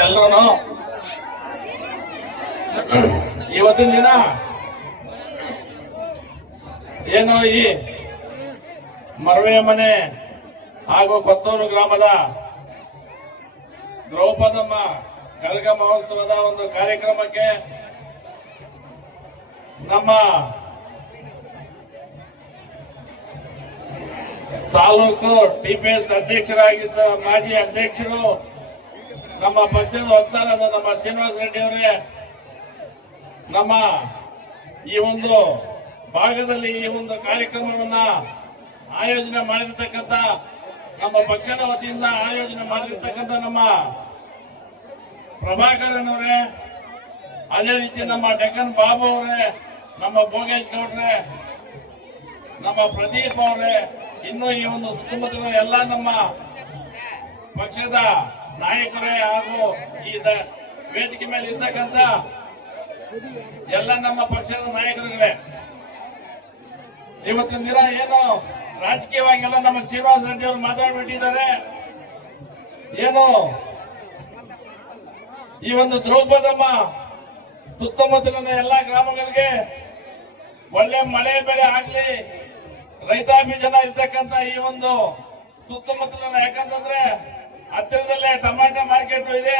ಎಲ್ಲರೂ ಇವತ್ತಿನ ದಿನ ಏನೋ ಈ ಮರವೆ ಮನೆ ಹಾಗೂ ಕೊತ್ತೂರು ಗ್ರಾಮದ ದ್ರೌಪದಮ್ಮ ಕರಗ ಮಹೋತ್ಸವದ ಒಂದು ಕಾರ್ಯಕ್ರಮಕ್ಕೆ ನಮ್ಮ ತಾಲೂಕು ಟಿಪಿಎಸ್ ಅಧ್ಯಕ್ಷರಾಗಿದ್ದ ಮಾಜಿ ಅಧ್ಯಕ್ಷರು ನಮ್ಮ ಪಕ್ಷದ ವಕ್ತಾರದ ನಮ್ಮ ಶ್ರೀನಿವಾಸ ರೆಡ್ಡಿ ಅವರೇ ನಮ್ಮ ಈ ಒಂದು ಭಾಗದಲ್ಲಿ ಈ ಒಂದು ಕಾರ್ಯಕ್ರಮವನ್ನ ಆಯೋಜನೆ ಮಾಡಿರ್ತಕ್ಕಂಥ ನಮ್ಮ ಪಕ್ಷದ ವತಿಯಿಂದ ಆಯೋಜನೆ ಮಾಡಿರ್ತಕ್ಕಂಥ ನಮ್ಮ ಪ್ರಭಾಕರನ್ ಅವರೇ, ಅದೇ ರೀತಿ ನಮ್ಮ ಡೆಕ್ಕನ್ ಬಾಬು ಅವರೇ, ನಮ್ಮ ಭೋಗೇಶ್ ಗೌಡ್ರೆ, ನಮ್ಮ ಪ್ರದೀಪ್ ಅವರೇ, ಇನ್ನು ಈ ಒಂದು ಸುತ್ತಮುತ್ತಲ ಎಲ್ಲ ನಮ್ಮ ಪಕ್ಷದ ನಾಯಕರೇ ಹಾಗೂ ಈ ವೇದಿಕೆ ಮೇಲೆ ಇರ್ತಕ್ಕಂಥ ಎಲ್ಲ ನಮ್ಮ ಪಕ್ಷದ ನಾಯಕರುಗಳೇ, ಇವತ್ತಿನ ದಿನ ಏನು ರಾಜಕೀಯವಾಗೆಲ್ಲ ನಮ್ಮ ಶ್ರೀನಿವಾಸ ರೆಡ್ಡಿ ಅವರು ಮಾತಾಡ್ಬಿಟ್ಟಿದ್ದಾರೆ. ಏನು ಈ ಒಂದು ದ್ರೌಪದಮ್ಮ ಸುತ್ತಮುತ್ತಲಿನ ಎಲ್ಲಾ ಗ್ರಾಮಗಳಿಗೆ ಒಳ್ಳೆ ಮಳೆ ಬೆಳೆ ಆಗ್ಲಿ, ರೈತಾಪಿ ಜನ ಇರ್ತಕ್ಕಂಥ ಈ ಒಂದು ಸುತ್ತಮುತ್ತಲಿನ, ಯಾಕಂತಂದ್ರೆ ಹತ್ತಿರದಲ್ಲೇ ಟೊಮ್ಯಾಟೊ ಮಾರ್ಕೆಟ್ ಇದೆ.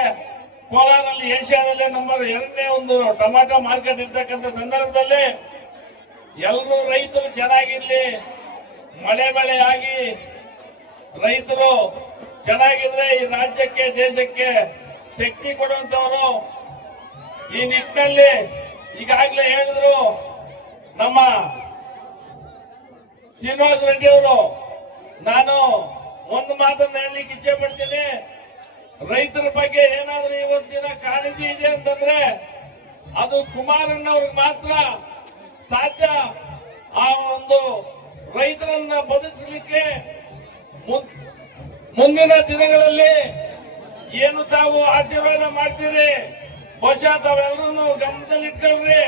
ಕೋಲಾರಲ್ಲಿ ಏಷ್ಯಾದಲ್ಲೇ ನಂಬರ್ 2ನೇ ಒಂದು ಟೊಮ್ಯಾಟೊ ಮಾರ್ಕೆಟ್ ಇರ್ತಕ್ಕಂಥ ಸಂದರ್ಭದಲ್ಲಿ ಎಲ್ಲರೂ ರೈತರು ಚೆನ್ನಾಗಿರ್ಲಿ, ಮಳೆ ಬೆಳೆ ಆಗಿ ರೈತರು ಚೆನ್ನಾಗಿದ್ರೆ ಈ ರಾಜ್ಯಕ್ಕೆ ದೇಶಕ್ಕೆ ಶಕ್ತಿ ಕೊಡುವಂತವರು. ಈ ನಿಟ್ಟಿನಲ್ಲಿ ಈಗಾಗಲೇ ಹೇಳಿದ್ರು ನಮ್ಮ ಶ್ರೀನಿವಾಸ ರೆಡ್ಡಿ ಅವರು, ನಾನು ಒಂದು ಮಾತನ್ನ ಹೇಳಲಿಕ್ಕೆ ಇಚ್ಛೆ ಪಡ್ತೀನಿ. ರೈತರ ಬಗ್ಗೆ ಏನಾದ್ರೂ ಇವತ್ತಿನ ಕಾಳಜಿ ಇದೆ ಅಂತಂದ್ರೆ ಅದು ಕುಮಾರಣ್ಣವ್ರಿಗೆ ಮಾತ್ರ ಸಾಧ್ಯ. ಆ ಒಂದು ರೈತರನ್ನ ಬದುಕಲಿಕ್ಕೆ ಮುಂದಿನ ದಿನಗಳಲ್ಲಿ ಏನು ತಾವು ಆಶೀರ್ವಾದ ಮಾಡ್ತೀರಿ, ಬಹುಶಃ ತಾವೆಲ್ಲರೂ ಗಮನದಲ್ಲಿಟ್ಕೊಳ್ರಿ.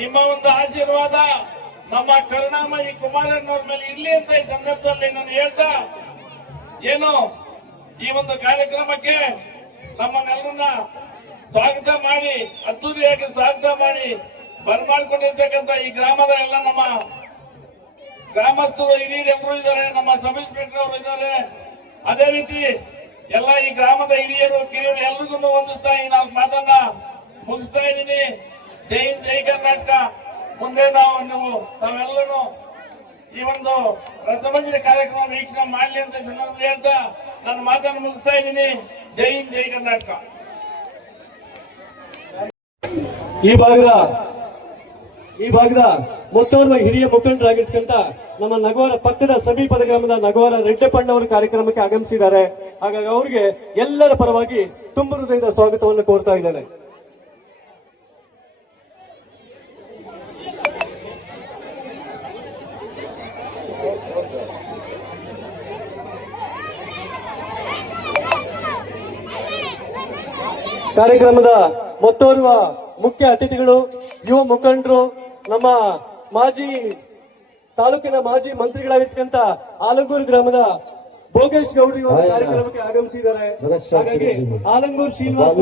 ನಿಮ್ಮ ಒಂದು ಆಶೀರ್ವಾದ ನಮ್ಮ ಕರುಣಾಮಯಿ ಕುಮಾರಣ್ಣವ್ರ ಮೇಲೆ ಇರ್ಲಿ ಅಂತ ಈ ಸಂದರ್ಭದಲ್ಲಿ ನಾನು ಹೇಳ್ತಾ, ಏನು ಈ ಒಂದು ಕಾರ್ಯಕ್ರಮಕ್ಕೆ ನಮ್ಮನ್ನೆಲ್ಲರನ್ನ ಸ್ವಾಗತ ಮಾಡಿ, ಅದ್ದೂರಿಯಾಗಿ ಸ್ವಾಗತ ಮಾಡಿ ಬರಮಾಡ್ಕೊಂಡಿರ್ತಕ್ಕಂಥ ಈ ಗ್ರಾಮದ ಎಲ್ಲ ನಮ್ಮ ಗ್ರಾಮಸ್ಥರು ಹಿರಿಯರು ಎಲ್ಲರೂ ಇದ್ದಾರೆ, ನಮ್ಮ ಸಬ್ ಇನ್ಸ್ಪೆಕ್ಟರ್ ಅವರು ಇದ್ದಾರೆ. ಅದೇ ರೀತಿ ಎಲ್ಲ ಈ ಗ್ರಾಮದ ಹಿರಿಯರು ಕಿರಿಯರು ಎಲ್ರಿಗೂ ಹೊಂದಿಸ್ತಾ ಈ ನಾವು ಮಾತನ್ನ ಮುಗಿಸ್ತಾ ಇದ್ದೀನಿ. ಜೈ ಹಿಂದ್, ಜೈ ಕರ್ನಾಟಕ. ಮುಂದೆ ನೀವು ತಾವೆಲ್ಲರೂ ಈ ಒಂದು ರಸಮಂಜರಿ ಕಾರ್ಯಕ್ರಮ ವೀಕ್ಷಣೆ ಮಾಡಲಿ ಅಂತ ಸಂದರ್ಭ ಹೇಳ್ತಾ ನಾನು ಮಾತನ್ನು ಮುಗಿಸ್ತಾ ಇದ್ದೀನಿ. ಜೈ ಹಿಂದ್, ಜೈ ಕರ್ನಾಟಕ. ಈ ಭಾಗದ ಮೊತ್ತೋರ್ವ ಹಿರಿಯ ಮುಖಂಡರಾಗಿರ್ತಕ್ಕಂಥ ನಮ್ಮ ನಗವಾರ ಪಕ್ಕದ ಸಮೀಪದ ಗ್ರಾಮದ ನಗವಾರ ರೆಡ್ಡೆಪ್ಪಣ್ಣವರು ಕಾರ್ಯಕ್ರಮಕ್ಕೆ ಆಗಮಿಸಿದ್ದಾರೆ. ಹಾಗಾಗಿ ಅವರಿಗೆ ಎಲ್ಲರ ಪರವಾಗಿ ತುಂಬ ಹೃದಯದ ಸ್ವಾಗತವನ್ನು ಕೋರ್ತಾ ಇದ್ದೇನೆ. ಕಾರ್ಯಕ್ರಮದ ಮತ್ತೋರ್ವ ಮುಖ್ಯ ಅತಿಥಿಗಳು, ಯುವ ಮುಖಂಡರು, ನಮ್ಮ ತಾಲೂಕಿನ ಮಾಜಿ ಮಂತ್ರಿಗಳಾಗಿರ್ತಕ್ಕಂಥ ಆಲಂಗೂರು ಗ್ರಾಮದ ಭೋಗೇಶ್ ಗೌಡ್ರಿ ಕಾರ್ಯಕ್ರಮಕ್ಕೆ ಆಗಮಿಸಿದ್ದಾರೆ. ಹಾಗಾಗಿ ಆಲಂಗೂರು ಶ್ರೀನಿವಾಸ